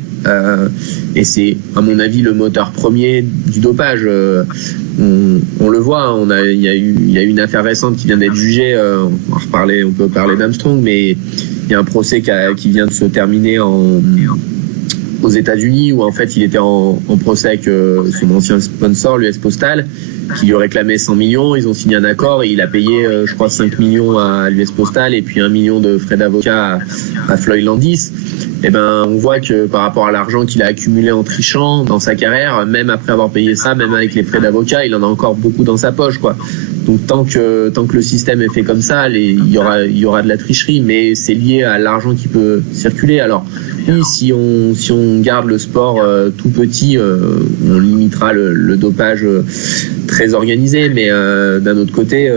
Et c'est, à mon avis, le moteur premier du dopage. On le voit. Il y a eu une affaire récente qui vient d'être jugée. On peut parler d'Armstrong, mais il y a un procès qui vient de se terminer aux États-Unis où en fait il était en procès avec son ancien sponsor, l'US Postal, qui lui réclamait 100 millions. Ils ont signé un accord et il a payé, je crois, 5 millions à l'US Postal et puis 1 million de frais d'avocat à Floyd Landis. Et ben, on voit que par rapport à l'argent qu'il a accumulé en trichant dans sa carrière, même après avoir payé ça, même avec les frais d'avocat, il en a encore beaucoup dans sa poche, quoi. Donc tant que le système est fait comme ça, il y aura de la tricherie, mais c'est lié à l'argent qui peut circuler. Alors oui, si on garde le sport tout petit, on limitera le dopage très organisé, mais d'un autre côté,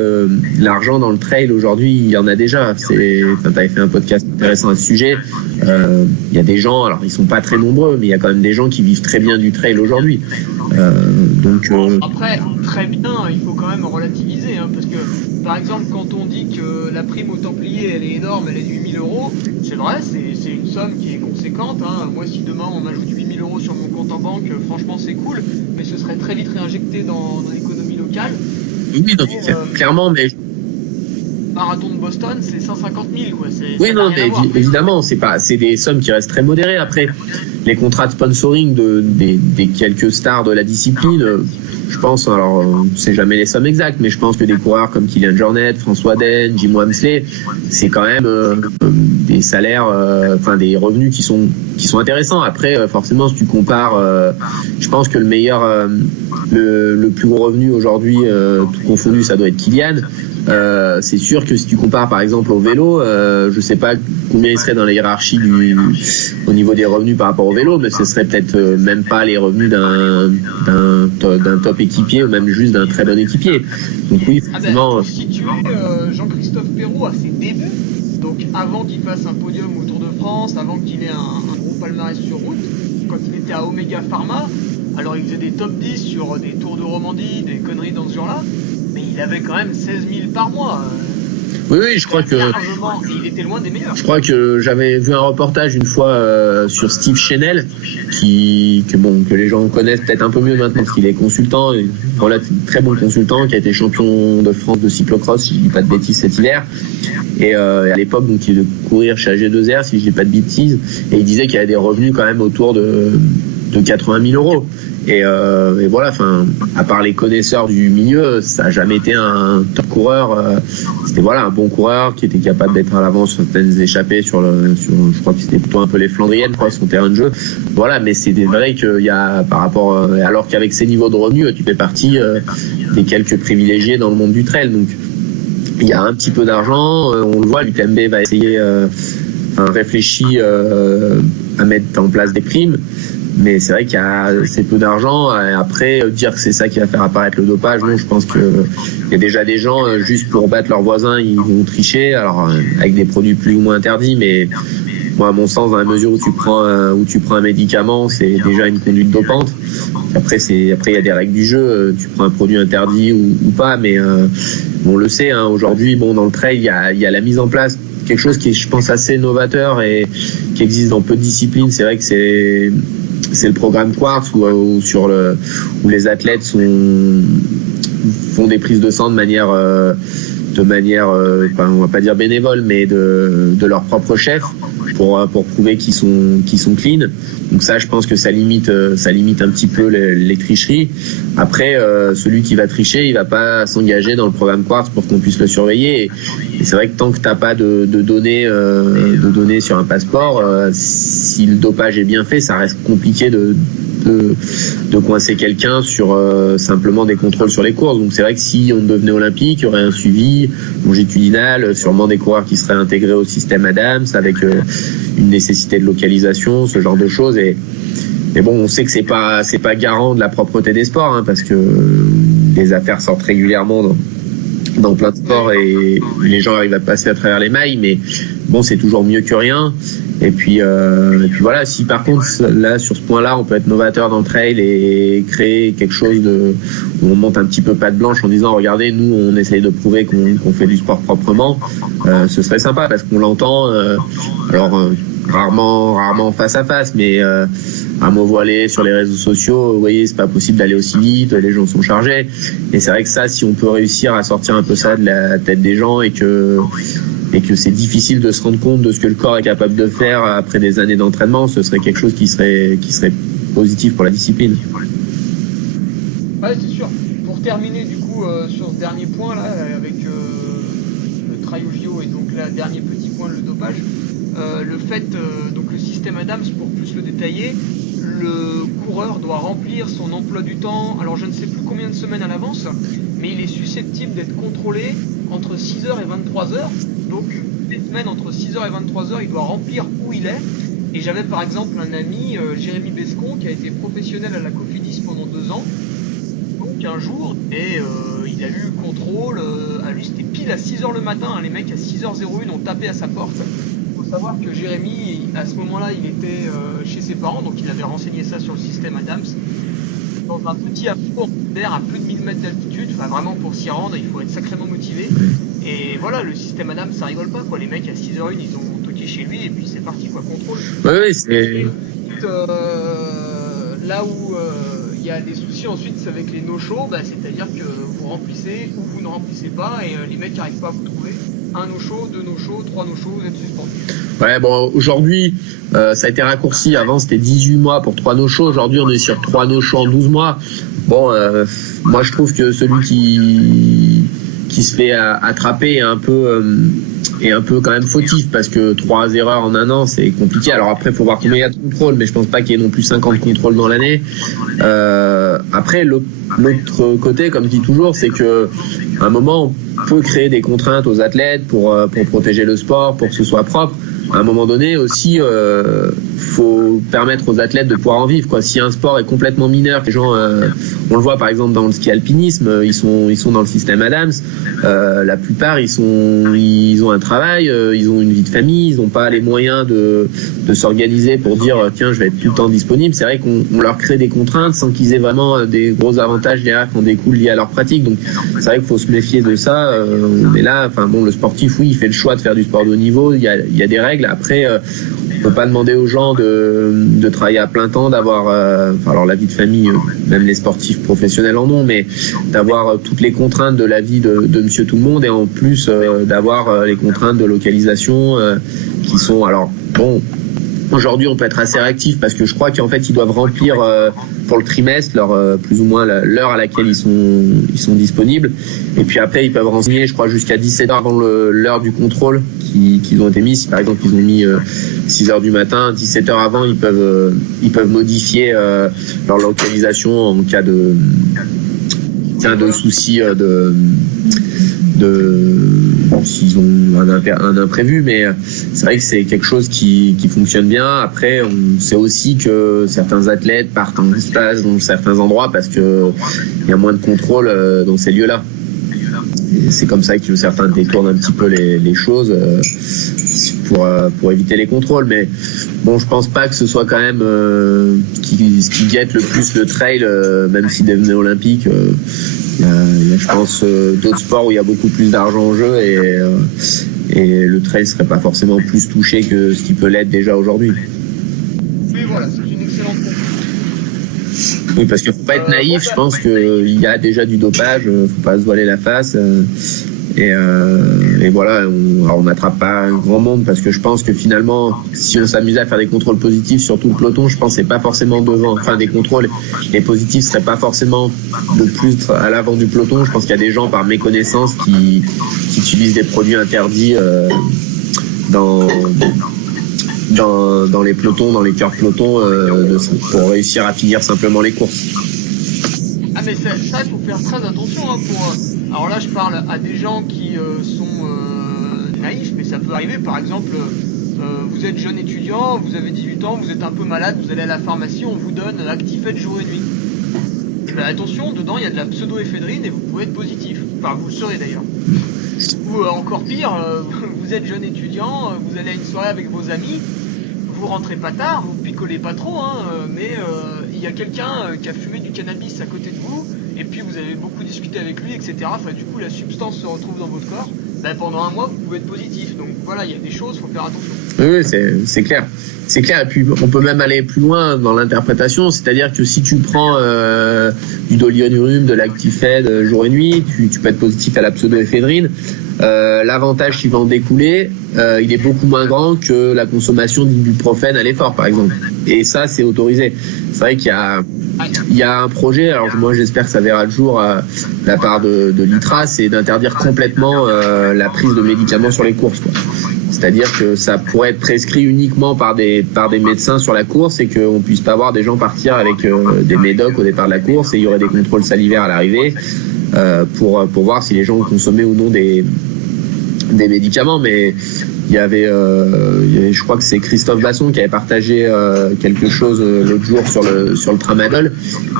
l'argent dans le trail aujourd'hui, il y en a déjà. T'avais fait un podcast intéressant à ce sujet. Il y a des gens, alors ils sont pas très nombreux, mais il y a quand même des gens qui vivent très bien du trail aujourd'hui. Après, très bien, il faut quand même relativiser, hein, parce que par exemple, quand on dit que la prime au Templier elle est énorme, elle est de 8 000 euros, c'est vrai, c'est une somme qui est conséquente. Hein. Moi, si demain on m'ajoute 8 000 euros sur mon compte en banque, franchement c'est cool, mais ce serait très vite réinjecté dans l'économie locale. Oui, donc, clairement, mais marathon de Boston, c'est 150 000, quoi. Oui, non, mais évidemment, c'est des sommes qui restent très modérées. Après, les contrats de sponsoring des quelques stars de la discipline, je pense, alors, c'est jamais les sommes exactes, mais je pense que des coureurs comme Kylian Jornet, François Den, Jim Wamsley, c'est quand même des salaires, des revenus qui sont intéressants. Après, forcément, si tu compares, je pense que le meilleur, le plus gros revenu aujourd'hui, tout confondu, ça doit être Kylian. C'est sûr que si tu compares par exemple au vélo, je sais pas combien il serait dans la hiérarchie au niveau des revenus par rapport au vélo, mais ce serait peut-être même pas les revenus d'un top équipier ou même juste d'un très bon équipier. Donc oui, effectivement. Pour situer Jean-Christophe Perrault à ses débuts, donc avant qu'il fasse un podium au Tour de France, avant qu'il ait un gros palmarès sur route, quand il était à Omega Pharma, alors il faisait des top 10 sur des Tours de Romandie, des conneries dans ce genre-là, mais il avait quand même 16 000 par mois. Oui, je crois que il était loin des meilleurs. Je crois que j'avais vu un reportage une fois sur Steve Chenel, que les gens connaissent peut-être un peu mieux maintenant parce qu'il est consultant, voilà, très bon consultant, qui a été champion de France de cyclocross, si je dis pas de bêtises, cet hiver. Et à l'époque, donc, il de courir chez AG2R, si je dis pas de bêtises, et il disait qu'il y avait des revenus quand même autour de 80 000 euros. Et voilà, à part les connaisseurs du milieu, ça a jamais été un top coureur. C'était un bon coureur qui était capable d'être à l'avance sur certaines échappées je crois que c'était plutôt un peu les Flandriennes, son terrain de jeu. Voilà, mais c'était vrai qu'il y a par rapport, alors qu'avec ces niveaux de revenus, tu fais partie des quelques privilégiés dans le monde du trail. Donc il y a un petit peu d'argent, on le voit, l'UTMB va essayer, réfléchit à mettre en place des primes. Mais c'est vrai qu'il y a assez peu d'argent. Et après, dire que c'est ça qui va faire apparaître le dopage, non, je pense que il y a déjà des gens, juste pour battre leurs voisins, ils vont tricher, alors avec des produits plus ou moins interdits, mais moi, à mon sens, dans la mesure où tu prends un médicament, c'est déjà une conduite dopante. Après, il y a des règles du jeu, tu prends un produit interdit ou pas, mais on le sait, aujourd'hui, dans le trail, il y a la mise en place quelque chose qui est, je pense, assez novateur et qui existe dans peu de disciplines. C'est vrai que c'est le programme Quartz où les athlètes font des prises de sang de manière on va pas dire bénévole, mais de leur propre chef. pour prouver qu'ils sont clean. Donc ça, je pense que ça limite un petit peu les tricheries. Après, celui qui va tricher, il va pas s'engager dans le programme Quartz pour qu'on puisse le surveiller. Et c'est vrai que tant que t'as pas de données sur un passeport, si le dopage est bien fait, ça reste compliqué de coincer quelqu'un sur simplement des contrôles sur les courses. Donc c'est vrai que si on devenait olympique, il y aurait un suivi longitudinal, sûrement des coureurs qui seraient intégrés au système Adams avec une nécessité de localisation, ce genre de choses. Mais bon, on sait que c'est pas garant de la propreté des sports, hein, parce que les affaires sortent régulièrement dans plein de sports et les gens arrivent à passer à travers les mailles, mais bon, c'est toujours mieux que rien. Et puis voilà, si par contre là sur ce point-là on peut être novateur dans le trail et créer quelque chose où on monte un petit peu patte blanche en disant regardez, nous on essaye de prouver qu'on fait du sport proprement, ce serait sympa parce qu'on l'entend rarement face à face, mais un mot voilé sur les réseaux sociaux, vous voyez, c'est pas possible d'aller aussi vite, les gens sont chargés. Et c'est vrai que ça, si on peut réussir à sortir un peu ça de la tête des gens et que c'est difficile de se rendre compte de ce que le corps est capable de faire après des années d'entraînement, ce serait quelque chose qui serait positif pour la discipline. Ouais, c'est sûr. Pour terminer du coup sur ce dernier point là, avec le trail au JO et donc là, dernier petit point, le dopage, le fait, donc le système Adams, pour plus le détailler, le coureur doit remplir son emploi du temps, alors je ne sais plus combien de semaines à l'avance, mais il est susceptible d'être contrôlé entre 6h et 23h. Donc, les semaines entre 6h et 23h, il doit remplir où il est. Et j'avais par exemple un ami, Jérémy Bescon, qui a été professionnel à la Cofidis pendant 2 ans. Donc un jour, et il a eu le contrôle, à lui c'était pile à 6h le matin, hein, les mecs à 6h01 ont tapé à sa porte. Il faut savoir que Jérémy, à ce moment-là, il était chez ses parents, donc il avait renseigné ça sur le système Adams. Dans un petit apport d'air à plus de 1000 mètres d'altitude, enfin vraiment pour s'y rendre, il faut être sacrément motivé. Et voilà, le système Adams, ça rigole pas, quoi. Les mecs à 6h01, ils ont toqué chez lui et puis c'est parti, quoi, contrôle. Oui, c'est... Là où il y a des soucis ensuite, c'est avec les no-shows, c'est-à-dire que vous remplissez ou vous ne remplissez pas et les mecs n'arrivent pas à vous trouver. 1 no-show, 2 no-shows, 3 no-shows, vous êtes suspendu. Ouais, bon, aujourd'hui, ça a été raccourci. Avant, c'était 18 mois pour 3 no-shows. Aujourd'hui, on est sur 3 no-shows en 12 mois. Bon, moi, je trouve que celui qui se fait attraper est un peu quand même fautif, parce que 3 erreurs en 1 an, c'est compliqué. Alors après, il faut voir combien il y a de contrôles, mais je pense pas qu'il y ait non plus 50 contrôles dans l'année. Après, l'autre côté, comme je dis toujours, c'est que à un moment, on peut créer des contraintes aux athlètes pour protéger le sport, pour que ce soit propre. À un moment donné aussi, faut permettre aux athlètes de pouvoir en vivre, quoi. Si un sport est complètement mineur, les gens, on le voit par exemple dans le ski alpinisme, ils sont dans le système Adams. La plupart, ils ont un travail, ils ont une vie de famille, ils n'ont pas les moyens de s'organiser pour dire tiens, je vais être tout le temps disponible. C'est vrai qu'on leur crée des contraintes sans qu'ils aient vraiment des gros avantages derrière qui en découlent liés à leur pratique. Donc c'est vrai qu'il faut se méfier de ça. Mais là, enfin bon, le sportif, oui, il fait le choix de faire du sport de haut niveau. Il y a des règles. Après, on peut pas demander aux gens de travailler à plein temps, d'avoir, alors la vie de famille, même les sportifs professionnels en ont, mais d'avoir toutes les contraintes de la vie de Monsieur Tout le Monde, et en plus d'avoir les contraintes de localisation qui sont, alors bon. Aujourd'hui, on peut être assez réactif parce que je crois qu'en fait, ils doivent remplir pour le trimestre plus ou moins l'heure à laquelle ils sont disponibles. Et puis après, ils peuvent renseigner, je crois, jusqu'à 17h avant l'heure du contrôle qu'ils ont été mis. Si par exemple, ils ont mis 6h du matin, 17h avant, ils peuvent modifier leur localisation en cas de soucis s'ils ont un imprévu, mais c'est vrai que c'est quelque chose qui fonctionne bien. Après, on sait aussi que certains athlètes partent en stage dans certains endroits parce que il y a moins de contrôle dans ces lieux-là. Et c'est comme ça que certains détournent un petit peu les choses pour éviter les contrôles. Mais bon, je pense pas que ce soit quand même ce qui guette le plus le trail, même s'il devenait olympique. Il y a, je pense, d'autres sports où il y a beaucoup plus d'argent en jeu et le trail serait pas forcément plus touché que ce qui peut l'être déjà aujourd'hui. Oui, voilà, c'est une excellente conclusion. Oui, parce qu'il faut pas être naïf. Je pense qu'il y a déjà du dopage. Faut pas se voiler la face. Et voilà, on n'attrape pas un grand monde parce que je pense que finalement, si on s'amusait à faire des contrôles positifs sur tout le peloton, je pense que c'est pas forcément devant. Enfin, des contrôles, les positifs seraient pas forcément le plus à l'avant du peloton. Je pense qu'il y a des gens par méconnaissance qui utilisent des produits interdits dans les pelotons, dans les cœurs pelotons, pour réussir à finir simplement les courses. Ah mais ça il faut faire très attention hein, alors là je parle à des gens qui sont naïfs, mais ça peut arriver. Par exemple, vous êtes jeune étudiant, vous avez 18 ans, vous êtes un peu malade, vous allez à la pharmacie, on vous donne Actifed jour et nuit. Mais attention, dedans il y a de la pseudoéphédrine et vous pouvez être positif. Enfin vous le serez d'ailleurs. Ou encore pire, vous êtes jeune étudiant, vous allez à une soirée avec vos amis, vous rentrez pas tard, vous picolez pas trop, hein, mais il y a quelqu'un qui a fumé du cannabis à côté de vous, et puis vous avez beaucoup discuté avec lui, etc. Enfin, du coup, la substance se retrouve dans votre corps. Ben, pendant un mois, vous pouvez être positif. Donc voilà, il y a des choses, faut faire attention. Oui, c'est clair. C'est clair. Et puis, on peut même aller plus loin dans l'interprétation. C'est-à-dire que si tu prends du dolianurum, de l'Actifed jour et nuit, tu peux être positif à la pseudoéphédrine. L'avantage qui va en découler, il est beaucoup moins grand que la consommation d'ibuprofène à l'effort, par exemple. Et ça, c'est autorisé. C'est vrai qu'il y a un projet, alors moi j'espère que ça verra le jour de la part de l'ITRA, c'est d'interdire complètement la prise de médicaments sur les courses, quoi. C'est-à-dire que ça pourrait être prescrit uniquement par des médecins sur la course et qu'on puisse pas voir des gens partir avec des médocs au départ de la course, et il y aurait des contrôles salivaires à l'arrivée pour voir si les gens ont consommé ou non des médicaments. Mais il y avait, je crois que c'est Christophe Basson qui avait partagé quelque chose l'autre jour sur le tramadol,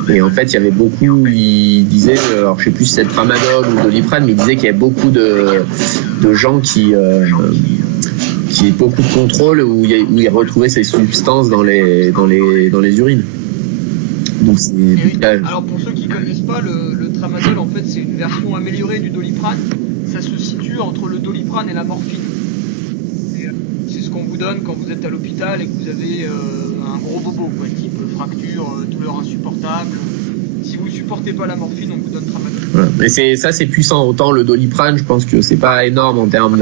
et en fait il y avait beaucoup, il disait, alors je sais plus si c'est le tramadol ou de Doliprane, mais il disait qu'il y avait beaucoup de gens qui beaucoup de contrôles où il retrouvait ces substances dans les urines. Donc c'est... Oui. Alors pour ceux qui connaissent pas, le tramadol en fait c'est une version améliorée du Doliprane. Ça se situe entre le Doliprane et la morphine. C'est ce qu'on vous donne quand vous êtes à l'hôpital et que vous avez un gros bobo, quoi, type fracture, douleur insupportable. Si vous supportez pas la morphine, on vous donne tramadol. Voilà. Mais c'est puissant. Autant le Doliprane, je pense que c'est pas énorme en termes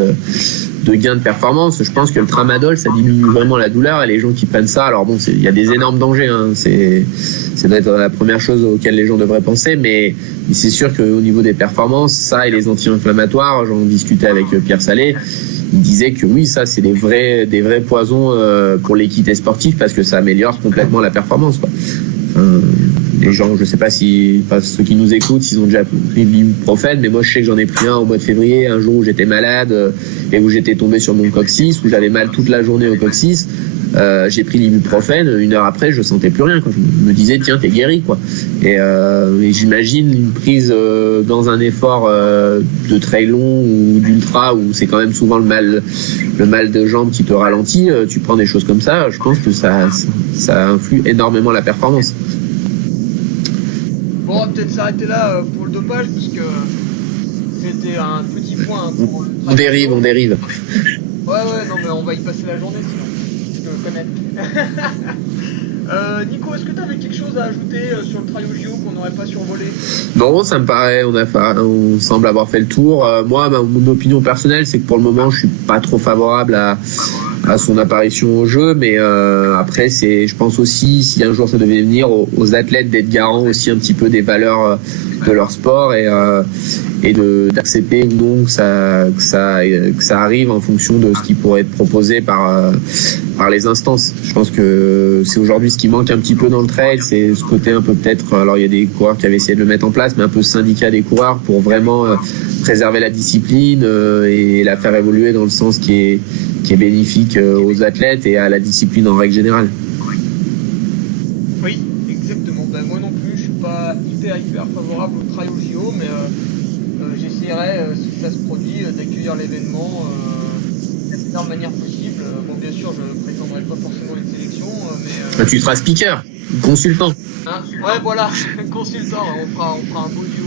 de gain de performance. Je pense que le tramadol, ça diminue vraiment la douleur, et les gens qui prennent ça, alors bon, il y a des énormes dangers, hein. Ça doit être la première chose auquel les gens devraient penser, mais c'est sûr qu'au niveau des performances, ça et les anti-inflammatoires, j'en discutais avec Pierre Salé, il disait que oui, ça c'est des vrais poisons pour l'équité sportive, parce que ça améliore complètement la performance, quoi. Les gens, je sais pas si ceux qui nous écoutent, s'ils ont déjà pris de l'ibuprofène, mais moi je sais que j'en ai pris un au mois de février, un jour où j'étais malade et où j'étais tombé sur mon coccyx, où j'avais mal toute la journée au coccyx. J'ai pris l'ibuprofène, 1 heure après je sentais plus rien, quoi. Je me disais tiens, t'es guéri, quoi. Et j'imagine une prise dans un effort de trail long ou d'ultra, où c'est quand même souvent le mal de jambes qui te ralentit. Tu prends des choses comme ça, je pense que ça influe énormément la performance. Bon, on va peut-être s'arrêter là pour le dopage, parce que c'était un petit point pour le On dérive. Ouais, non, mais on va y passer la journée sinon. Je connais. Nico, est-ce que tu avais quelque chose à ajouter sur le trail au JO qu'on n'aurait pas survolé? Non, ça me paraît, on semble avoir fait le tour. Moi, mon opinion personnelle, c'est que pour le moment, je suis pas trop favorable à son apparition au jeu, mais après, je pense aussi, si un jour ça devait venir, aux athlètes d'être garants aussi un petit peu des valeurs de leur sport, et d'accepter ou non que ça arrive en fonction de ce qui pourrait être proposé par les instances. Je pense que c'est aujourd'hui ce qui manque un petit peu dans le trail, c'est ce côté un peu peut-être, alors il y a des coureurs qui avaient essayé de le mettre en place, mais un peu syndicat des coureurs pour vraiment préserver la discipline et la faire évoluer dans le sens qui est bénéfique aux athlètes et à la discipline en règle générale. Oui, exactement. Ben, moi non plus, je suis pas hyper favorable au trail au JO, mais j'essaierai, si ça se produit, d'accueillir l'événement de la meilleure manière possible. Bon, bien sûr, je ne prétendrai pas forcément une sélection, mais... Tu seras speaker, consultant. Hein, ouais, voilà, consultant, on fera un beau duo.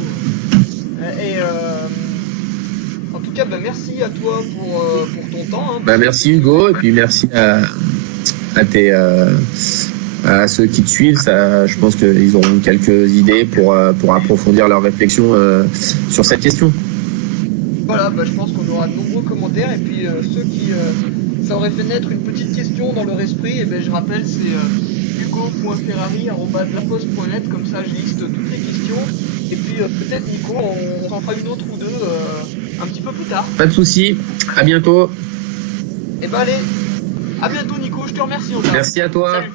En tout cas, merci à toi pour ton temps. Hein, merci Hugo, et puis merci à ceux qui te suivent. Ça, je pense qu'ils auront quelques idées pour approfondir leur réflexion sur cette question. Voilà, je pense qu'on aura de nombreux commentaires. Et puis ceux qui ça aurait fait naître une petite question dans leur esprit, et je rappelle, c'est hugo.ferrari@laposte.net. Comme ça, je liste toutes les questions. Et puis peut-être Nico, on s'en fera une autre ou deux un petit peu plus tard. Pas de souci. À bientôt. Et allez, à bientôt Nico. Je te remercie. Merci à toi. Salut.